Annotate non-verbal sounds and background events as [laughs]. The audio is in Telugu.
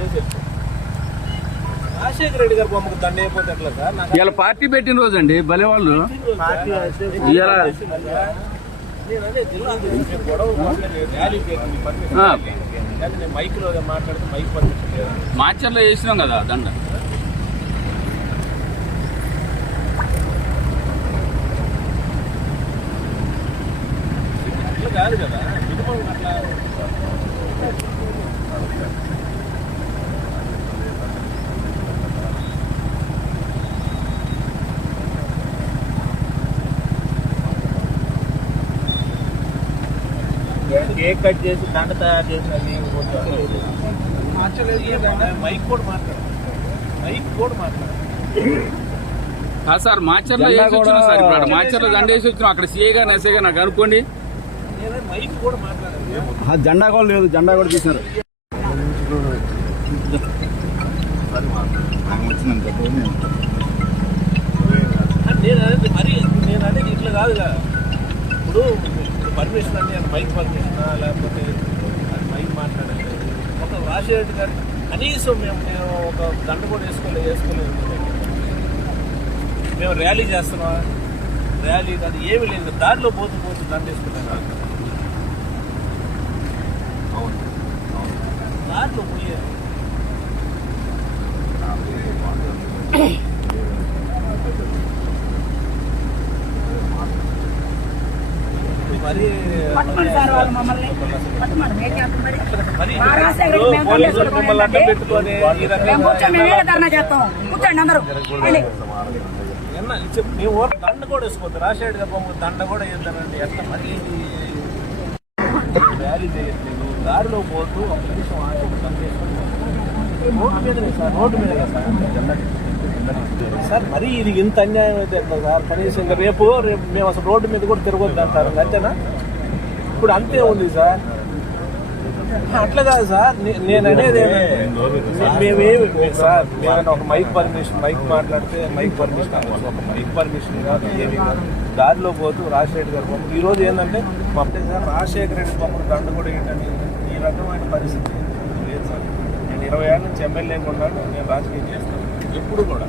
దండేసి వెళ్ళిపోతాం. రాజశేఖర రెడ్డి గారు బొమ్మకు దండ అయిపోతే ఎట్లా సార్? నాకు ఇవాళ పార్టీ పెట్టిన రోజు అండి భలే వాళ్ళు. పార్టీ జిల్లా గొడవ. ర్యాలీ నేను మైక్లో మాట్లాడితే మైక్ పర్మిషన్ లేదు. మాచర్లో వేసినాం కదా దండ. కాదు కదా మినిమం అట్లా కేక్ కట్ చేసి దండ తయారు చేసినది మైక్ కూడా. మాట్లాడు మైక్ కూడా మాట్లాడు కాదు సార్ మాచర్లో వేసి వచ్చినాం సార్ ఇప్పుడు అక్కడ మాచర్లో దండ వేసి వచ్చినాం అక్కడ సీఏ గారు ఎస్ఐ గారు నాకు అనుకోండి. నేనే మైక్ కూడా మాట్లాడాను ఆ జెండా కూడా లేదు జెండా కూడా తీసినారు నేను అనేది మరి నేను అనేది ఇట్లా కాదు కదా ఇప్పుడు ఇప్పుడు పర్మిషన్ అంటే అది మైక్ పర్మిషన్ లేకపోతే అది మైక్ మాట్లాడాలి? ఒక రాజశేఖర్ గారు కనీసం మేము మేము ఒక దండ కూడా వేసుకోలేదు వేసుకోలేదు. మేము ర్యాలీ చేస్తున్నాం. ర్యాలీ అది ఏమీ లేదు. దారిలో పోతూ పోతూ దండ వేసుకున్నాను దారిలో పోయే మరి పట్టుకోండి సార్ వాళ్ళు మమ్మల్ని. పట్టుకోండి ఏం చేస్తాం. మరి మా రాజశేఖర మేము మేము కూర్చొని మేమే ధర్నా చేస్తాం. కూర్చోండి అందరూ. వేసుకోవద్దు. రాజశేఖర్ గారు బొమ్మ దండ కూడా వేద్దానండి ఎట్లా మరి ర్యాలీ [laughs] చేయట్లేదు. దారిలో పోతూ ఒక నిమిషం వేసుకొని రోడ్డు మీదనే సార్ రోడ్డు మీద సార్. సార్ మరి ఇది ఇంత అన్యాయం అయితే ఎట్లా సార్? కనీసం ఇంకా రేపు రేపు మేము అసలు రోడ్డు మీద కూడా తిరగొద్దు అంటారు అంతేనా? ఇప్పుడు అంతే ఉంది సార్. అట్లా కాదు సార్ నేను అనేది మేమేమి సార్ మేము ఒక మైక్ పర్మిషన్ మైక్ మాట్లాడితే మైక్ పర్మిషన్ అవ్వాలి ఒక మైక్ పర్మిషన్ కాదు ఏమి కాదు. దారిలో పోతూ రాజశేఖర్ గారి బొమ్మ ఈరోజు ఏంటంటే మా సార్ రాజశేఖర రెడ్డి బొమ్మను దండ కూడా ఏంటని ఈ రకమైన పరిస్థితి లేదు సార్. ఇరవై ఏళ్ళ నుంచి ఎమ్మెల్యేగా ఉన్నాడు. నేను రాజకీయం చేస్తాను ఎప్పుడు కూడా.